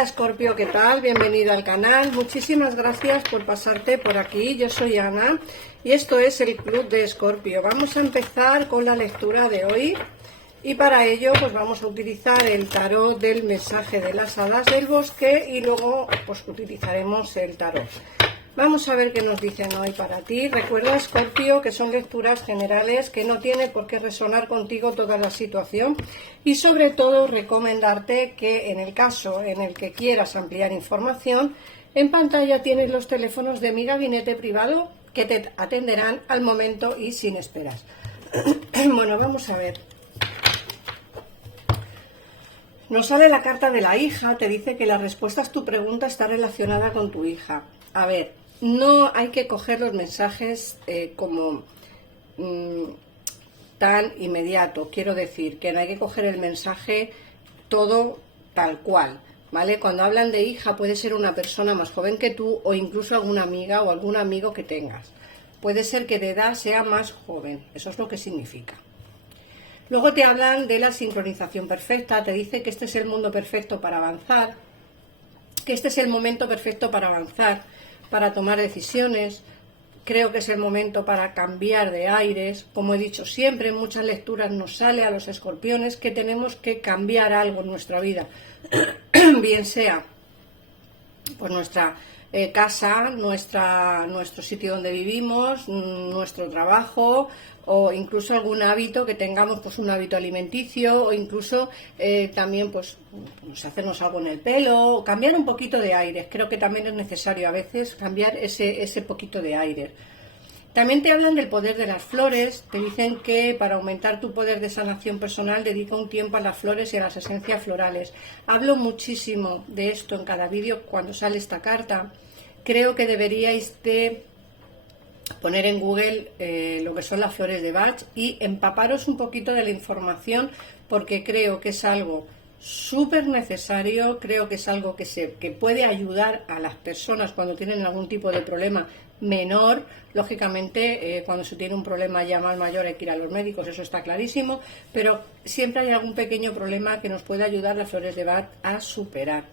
Hola Escorpio, ¿qué tal? Bienvenido al canal. Muchísimas gracias por pasarte por aquí. Yo soy Ana y esto es el Club de Escorpio. Vamos a empezar con la lectura de hoy y para ello pues vamos a utilizar el tarot del mensaje de las hadas del bosque y luego pues utilizaremos el tarot. Vamos a ver qué nos dicen hoy para ti. Recuerda, Escorpio, que son lecturas generales, que no tiene por qué resonar contigo toda la situación y sobre todo recomendarte que en el caso en el que quieras ampliar información, en pantalla tienes los teléfonos de mi gabinete privado que te atenderán al momento y sin esperas. Bueno, vamos a ver. Nos sale la carta de la hija, te dice que la respuesta a tu pregunta está relacionada con tu hija. A ver, no hay que coger los mensajes como tan inmediato. Quiero decir que no hay que coger el mensaje todo tal cual, ¿vale? Cuando hablan de hija puede ser una persona más joven que tú o incluso alguna amiga o algún amigo que tengas. Puede ser que de edad sea más joven, eso es lo que significa. Luego te hablan de la sincronización perfecta, te dice que este es el mundo perfecto para avanzar, que este es el momento perfecto para avanzar, para tomar decisiones. Creo que es el momento para cambiar de aires. Como he dicho siempre, en muchas lecturas nos sale a los escorpiones que tenemos que cambiar algo en nuestra vida, bien sea pues nuestra casa, nuestro sitio donde vivimos, nuestro trabajo o incluso algún hábito que tengamos, pues un hábito alimenticio o incluso también pues hacernos algo en el pelo, cambiar un poquito de aire. Creo que también es necesario a veces cambiar ese poquito de aire. También te hablan del poder de las flores, te dicen que para aumentar tu poder de sanación personal dedica un tiempo a las flores y a las esencias florales. Hablo muchísimo de esto en cada vídeo cuando sale esta carta. Creo que deberíais de poner en Google lo que son las flores de Bach y empaparos un poquito de la información porque creo que es algo súper necesario, creo que es algo que puede ayudar a las personas cuando tienen algún tipo de problema menor. Lógicamente cuando se tiene un problema ya más mayor hay que ir a los médicos, eso está clarísimo, pero siempre hay algún pequeño problema que nos puede ayudar las flores de Bach a superar.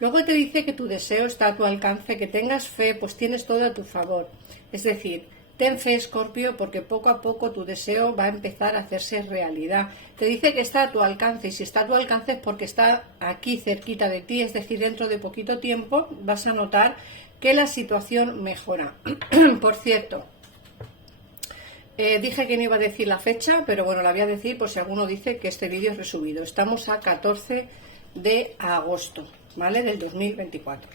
Luego te dice que tu deseo está a tu alcance, que tengas fe, pues tienes todo a tu favor. Es decir, ten fe, Escorpio, porque poco a poco tu deseo va a empezar a hacerse realidad. Te dice que está a tu alcance, y si está a tu alcance es porque está aquí cerquita de ti, es decir, dentro de poquito tiempo vas a notar que la situación mejora. Por cierto, dije que no iba a decir la fecha, pero bueno, la voy a decir por si alguno dice que este vídeo es resubido. Estamos a 14 de agosto, ¿vale? Del 2024.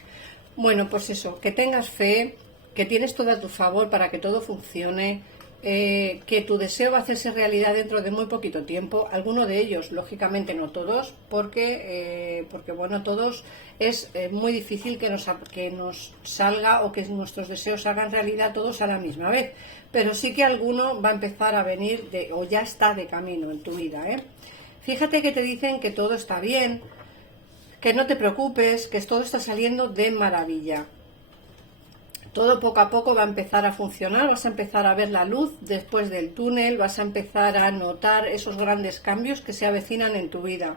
Bueno, pues eso, que tengas fe, que tienes todo a tu favor para que todo funcione, que tu deseo va a hacerse realidad dentro de muy poquito tiempo. Algunos de ellos, lógicamente no todos, porque bueno, todos es muy difícil que nos salga o que nuestros deseos hagan realidad todos a la misma vez, pero sí que alguno va a empezar a venir o ya está de camino en tu vida, ¿eh? Fíjate que te dicen que todo está bien, que no te preocupes, que todo está saliendo de maravilla. Todo poco a poco va a empezar a funcionar, vas a empezar a ver la luz después del túnel, vas a empezar a notar esos grandes cambios que se avecinan en tu vida.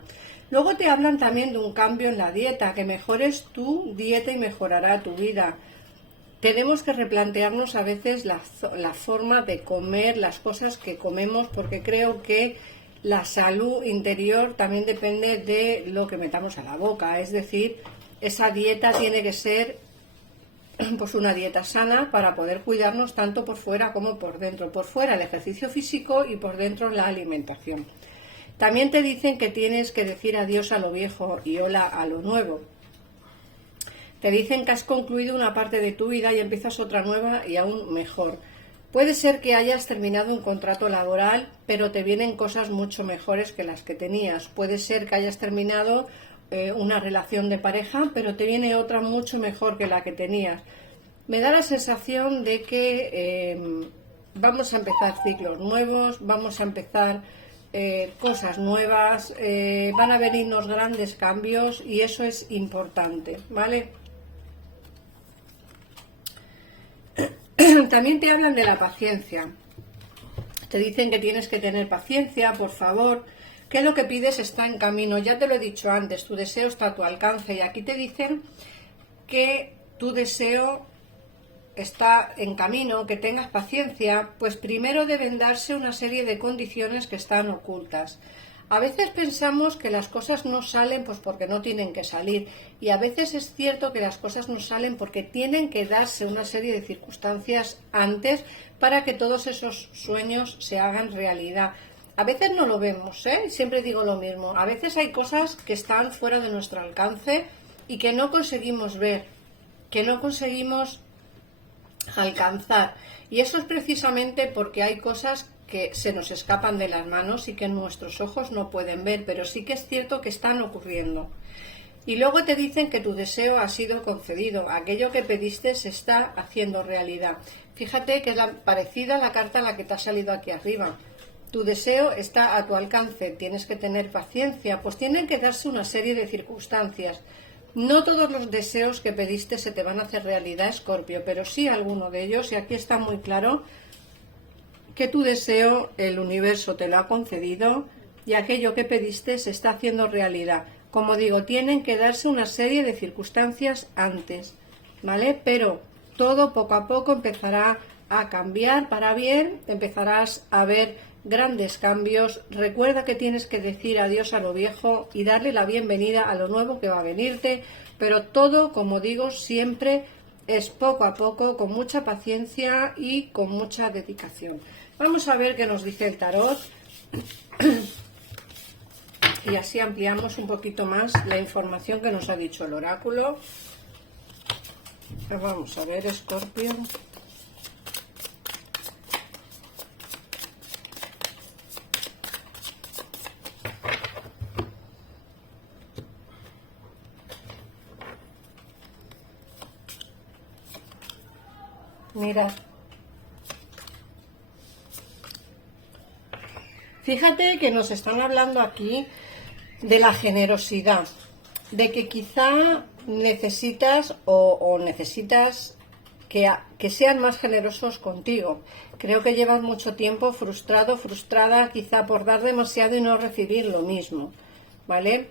Luego te hablan también de un cambio en la dieta, que mejores tu dieta y mejorará tu vida. Tenemos que replantearnos a veces la forma de comer, las cosas que comemos, porque creo que la salud interior también depende de lo que metamos a la boca. Es decir, esa dieta tiene que ser pues una dieta sana para poder cuidarnos tanto por fuera como por dentro. Por fuera el ejercicio físico y por dentro la alimentación. También te dicen que tienes que decir adiós a lo viejo y hola a lo nuevo. Te dicen que has concluido una parte de tu vida y empiezas otra nueva y aún mejor. Puede ser que hayas terminado un contrato laboral, pero te vienen cosas mucho mejores que las que tenías. Puede ser que hayas terminado una relación de pareja, pero te viene otra mucho mejor que la que tenías. Me da la sensación de que vamos a empezar ciclos nuevos, vamos a empezar cosas nuevas, van a venirnos grandes cambios y eso es importante, ¿vale? También te hablan de la paciencia. Te dicen que tienes que tener paciencia, por favor, que lo que pides está en camino. Ya te lo he dicho antes, tu deseo está a tu alcance, y aquí te dicen que tu deseo está en camino, que tengas paciencia, pues primero deben darse una serie de condiciones que están ocultas. A veces pensamos que las cosas no salen pues porque no tienen que salir, y a veces es cierto que las cosas no salen porque tienen que darse una serie de circunstancias antes para que todos esos sueños se hagan realidad. A veces no lo vemos, siempre digo lo mismo, a veces hay cosas que están fuera de nuestro alcance y que no conseguimos ver, que no conseguimos alcanzar, y eso es precisamente porque hay cosas que se nos escapan de las manos y que nuestros ojos no pueden ver, pero sí que es cierto que están ocurriendo. Y luego te dicen que tu deseo ha sido concedido, aquello que pediste se está haciendo realidad. Fíjate que es parecida a la carta a la que te ha salido aquí arriba. Tu deseo está a tu alcance, tienes que tener paciencia, pues tienen que darse una serie de circunstancias. No todos los deseos que pediste se te van a hacer realidad, Escorpio, pero sí alguno de ellos, y aquí está muy claro que tu deseo el universo te lo ha concedido y aquello que pediste se está haciendo realidad. Como digo, tienen que darse una serie de circunstancias antes, ¿vale? Pero todo poco a poco empezará a cambiar para bien, empezarás a ver grandes cambios. Recuerda que tienes que decir adiós a lo viejo y darle la bienvenida a lo nuevo que va a venirte, pero todo, como digo, siempre es poco a poco, con mucha paciencia y con mucha dedicación. Vamos a ver qué nos dice el tarot y así ampliamos un poquito más la información que nos ha dicho el oráculo. Vamos a ver, Escorpio. Mira, fíjate que nos están hablando aquí de la generosidad, de que quizá necesitas o necesitas que sean más generosos contigo. Creo que llevas mucho tiempo frustrado, frustrada, quizá por dar demasiado y no recibir lo mismo, ¿vale?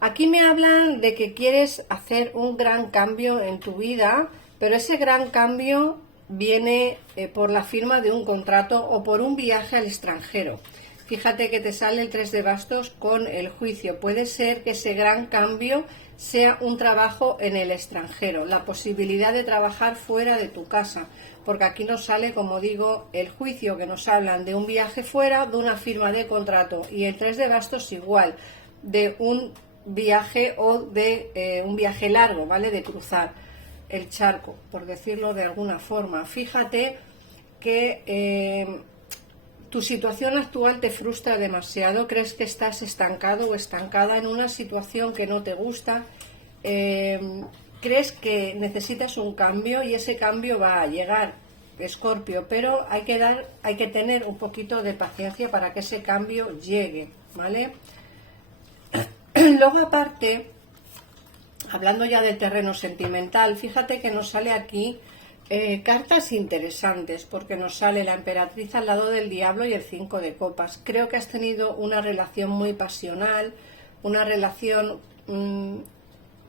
Aquí me hablan de que quieres hacer un gran cambio en tu vida, pero ese gran cambio viene por la firma de un contrato o por un viaje al extranjero. Fíjate que te sale el 3 de bastos con el juicio. Puede ser que ese gran cambio sea un trabajo en el extranjero, la posibilidad de trabajar fuera de tu casa, porque aquí nos sale, como digo, el juicio, que nos hablan de un viaje fuera, de una firma de contrato, y el 3 de bastos igual, de un viaje o de un viaje largo, ¿vale? De cruzar el charco, por decirlo de alguna forma. Fíjate que tu situación actual te frustra demasiado, crees que estás estancado o estancada en una situación que no te gusta, crees que necesitas un cambio y ese cambio va a llegar, Escorpio, pero hay que tener un poquito de paciencia para que ese cambio llegue, ¿vale? Luego, aparte, hablando ya del terreno sentimental, fíjate que nos sale aquí cartas interesantes, porque nos sale la emperatriz al lado del diablo y el 5 de copas. Creo que has tenido una relación muy pasional, una relación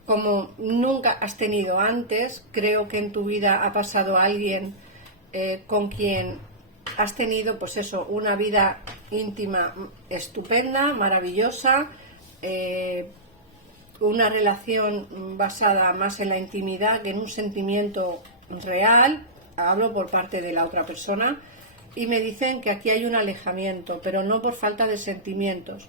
como nunca has tenido antes. Creo que en tu vida ha pasado alguien con quien has tenido, pues eso, una vida íntima estupenda, maravillosa, una relación basada más en la intimidad que en un sentimiento real. Hablo por parte de la otra persona y me dicen que aquí hay un alejamiento, pero no por falta de sentimientos.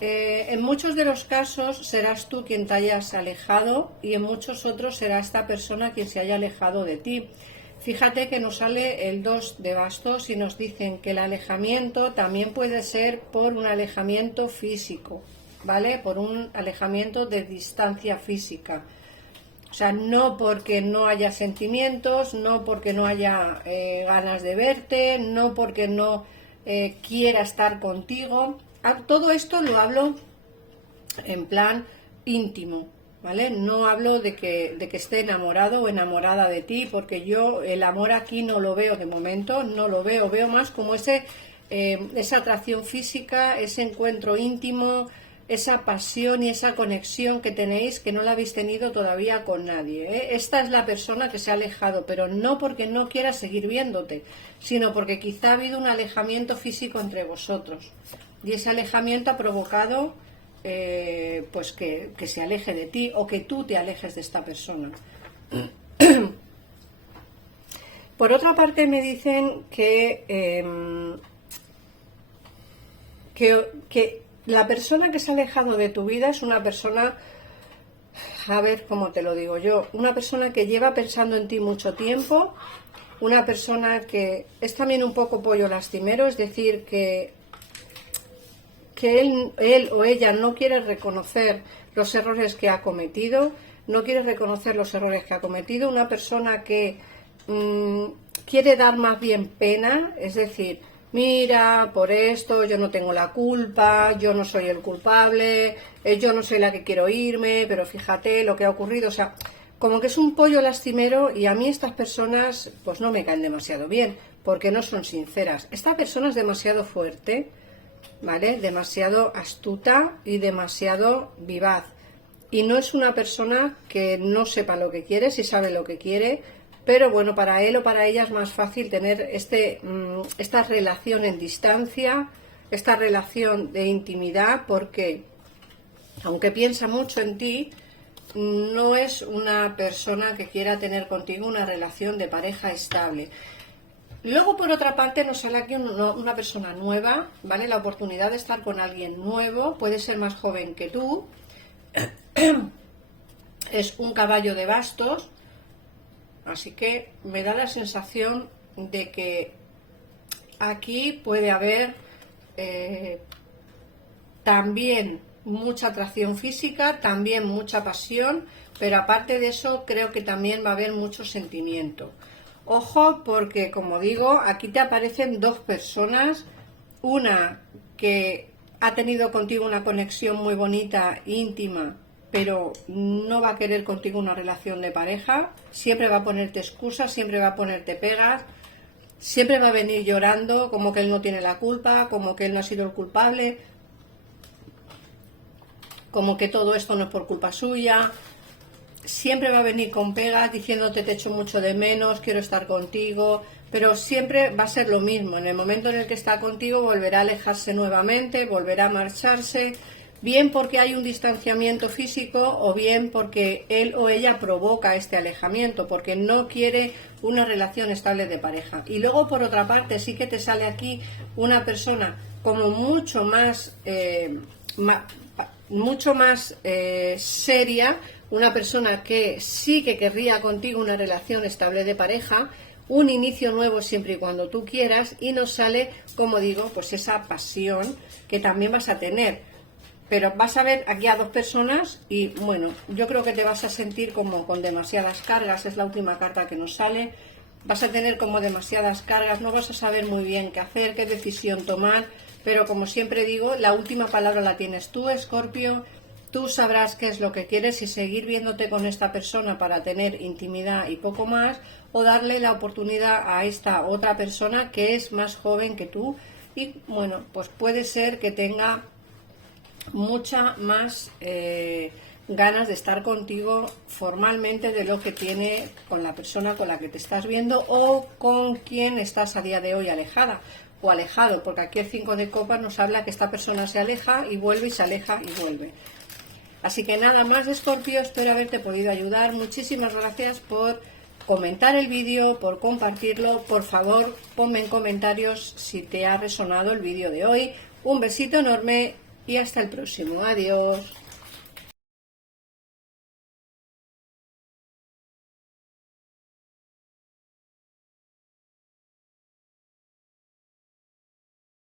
En muchos de los casos serás tú quien te hayas alejado y en muchos otros será esta persona quien se haya alejado de ti. Fíjate que nos sale el 2 de bastos y nos dicen que el alejamiento también puede ser por un alejamiento físico, ¿vale? Por un alejamiento de distancia física. O sea, no porque no haya sentimientos, no porque no haya ganas de verte, no porque no quiera estar contigo. Todo esto lo hablo en plan íntimo, ¿vale? No hablo de que esté enamorado o enamorada de ti, porque yo el amor aquí no lo veo de momento, no lo veo, veo más como ese esa atracción física, ese encuentro íntimo, esa pasión y esa conexión que tenéis que no la habéis tenido todavía con nadie, ¿eh? Esta es la persona que se ha alejado, pero no porque no quiera seguir viéndote, sino porque quizá ha habido un alejamiento físico entre vosotros y ese alejamiento ha provocado pues que se aleje de ti o que tú te alejes de esta persona. Por otra parte me dicen que la persona que se ha alejado de tu vida es una persona, a ver cómo te lo digo yo, una persona que lleva pensando en ti mucho tiempo, una persona que es también un poco pollo lastimero, es decir, que él o ella no quiere reconocer los errores que ha cometido, no quiere reconocer los errores que ha cometido, una persona que quiere dar más bien pena, es decir, mira, por esto yo no tengo la culpa, yo no soy el culpable, yo no soy la que quiero irme, pero fíjate lo que ha ocurrido, o sea, como que es un pollo lastimero y a mí estas personas pues no me caen demasiado bien, porque no son sinceras. Esta persona es demasiado fuerte, ¿vale? Demasiado astuta y demasiado vivaz. Y no es una persona que no sepa lo que quiere, si sabe lo que quiere, pero bueno, para él o para ella es más fácil tener esta relación en distancia, esta relación de intimidad, porque aunque piensa mucho en ti, no es una persona que quiera tener contigo una relación de pareja estable. Luego, por otra parte, nos sale aquí una persona nueva, ¿vale? La oportunidad de estar con alguien nuevo, puede ser más joven que tú, es un caballo de bastos, así que me da la sensación de que aquí puede haber también mucha atracción física, también mucha pasión, pero aparte de eso creo que también va a haber mucho sentimiento. Ojo, porque como digo, aquí te aparecen dos personas, una que ha tenido contigo una conexión muy bonita, íntima, pero no va a querer contigo una relación de pareja, siempre va a ponerte excusas, siempre va a ponerte pegas, siempre va a venir llorando como que él no tiene la culpa, como que él no ha sido el culpable, como que todo esto no es por culpa suya. Siempre va a venir con pegas diciéndote te echo mucho de menos, quiero estar contigo, pero siempre va a ser lo mismo. En el momento en el que está contigo volverá a alejarse nuevamente, volverá a marcharse, bien porque hay un distanciamiento físico o bien porque él o ella provoca este alejamiento, porque no quiere una relación estable de pareja. Y luego por otra parte sí que te sale aquí una persona como mucho más seria, una persona que sí que querría contigo una relación estable de pareja, un inicio nuevo siempre y cuando tú quieras, y nos sale, como digo, pues esa pasión que también vas a tener. Pero vas a ver aquí a dos personas y bueno, yo creo que te vas a sentir como con demasiadas cargas, es la última carta que nos sale, vas a tener como demasiadas cargas, no vas a saber muy bien qué hacer, qué decisión tomar, pero como siempre digo, la última palabra la tienes tú, Escorpio. Tú sabrás qué es lo que quieres, si seguir viéndote con esta persona para tener intimidad y poco más, o darle la oportunidad a esta otra persona que es más joven que tú y bueno, pues puede ser que tenga mucha más ganas de estar contigo formalmente de lo que tiene con la persona con la que te estás viendo o con quien estás a día de hoy alejada o alejado, porque aquí el 5 de copas nos habla que esta persona se aleja y vuelve y se aleja y vuelve. Así que nada más, Escorpio, espero haberte podido ayudar. Muchísimas gracias por comentar el vídeo, por compartirlo. Por favor, ponme en comentarios si te ha resonado el vídeo de hoy. Un besito enorme y hasta el próximo. Adiós.